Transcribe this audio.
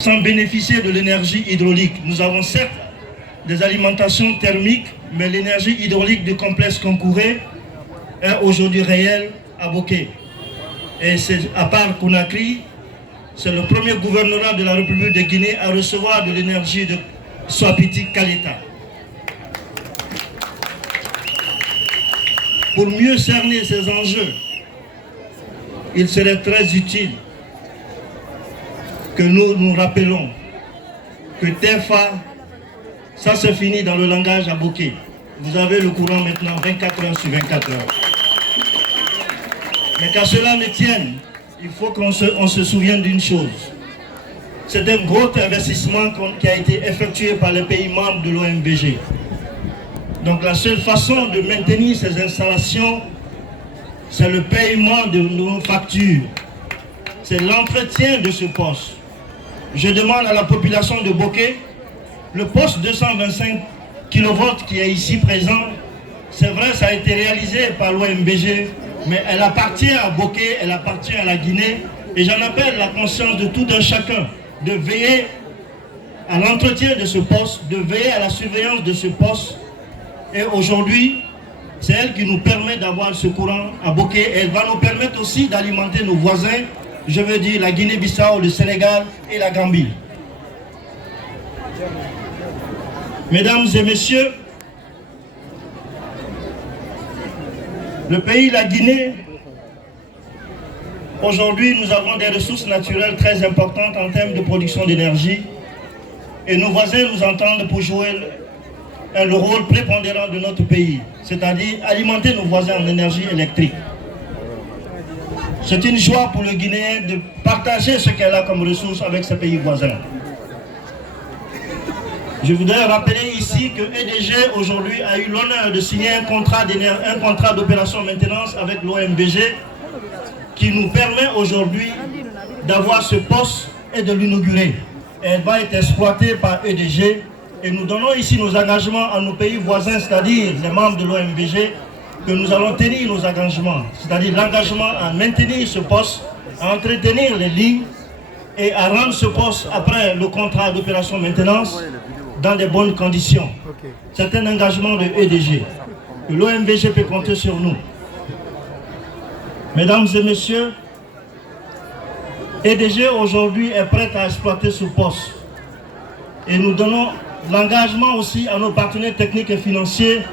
Sans bénéficier de l'énergie hydraulique. Nous avons certes des alimentations thermiques, mais l'énergie hydraulique du complexe Konkouré est aujourd'hui réelle à Boké. Et c'est à part Conakry, c'est le premier gouvernement de la République de Guinée à recevoir de l'énergie de Soapiti Kaleta. Pour mieux cerner ces enjeux, il serait très utile que nous nous rappelons que TEFA, ça se finit dans le langage à Boké. Vous avez le courant maintenant 24 heures sur 24 heures. Mais qu'à cela ne tienne, il faut qu'on se souvienne d'une chose. C'est un gros investissement qui a été effectué par les pays membres de l'OMVG. Donc la seule façon de maintenir ces installations, c'est le paiement de nos factures. C'est l'entretien de ce poste. Je demande à la population de Boké, le poste 225 kV qui est ici présent, c'est vrai, ça a été réalisé par l'OMVG, mais elle appartient à Boké, elle appartient à la Guinée, et j'en appelle la conscience de tout un chacun, de veiller à l'entretien de ce poste, de veiller à la surveillance de ce poste, et aujourd'hui, c'est elle qui nous permet d'avoir ce courant à Boké, et elle va nous permettre aussi d'alimenter nos voisins, je veux dire la Guinée-Bissau, le Sénégal et la Gambie. Mesdames et messieurs, le pays, la Guinée, aujourd'hui nous avons des ressources naturelles très importantes en termes de production d'énergie et nos voisins nous entendent pour jouer le rôle prépondérant de notre pays, c'est-à-dire alimenter nos voisins en énergie électrique. C'est une joie pour le Guinéen de partager ce qu'elle a comme ressources avec ses pays voisins. Je voudrais rappeler ici que EDG aujourd'hui a eu l'honneur de signer un contrat d'opération maintenance avec l'OMVG qui nous permet aujourd'hui d'avoir ce poste et de l'inaugurer. Elle va être exploitée par EDG et nous donnons ici nos engagements à nos pays voisins, c'est-à-dire les membres de l'OMVG, que nous allons tenir nos engagements, c'est-à-dire l'engagement à maintenir ce poste, à entretenir les lignes et à rendre ce poste après le contrat d'opération maintenance dans de bonnes conditions. C'est un engagement de EDG. L'OMVG peut compter sur nous. Mesdames et messieurs, EDG aujourd'hui est prête à exploiter ce poste. Et nous donnons l'engagement aussi à nos partenaires techniques et financiers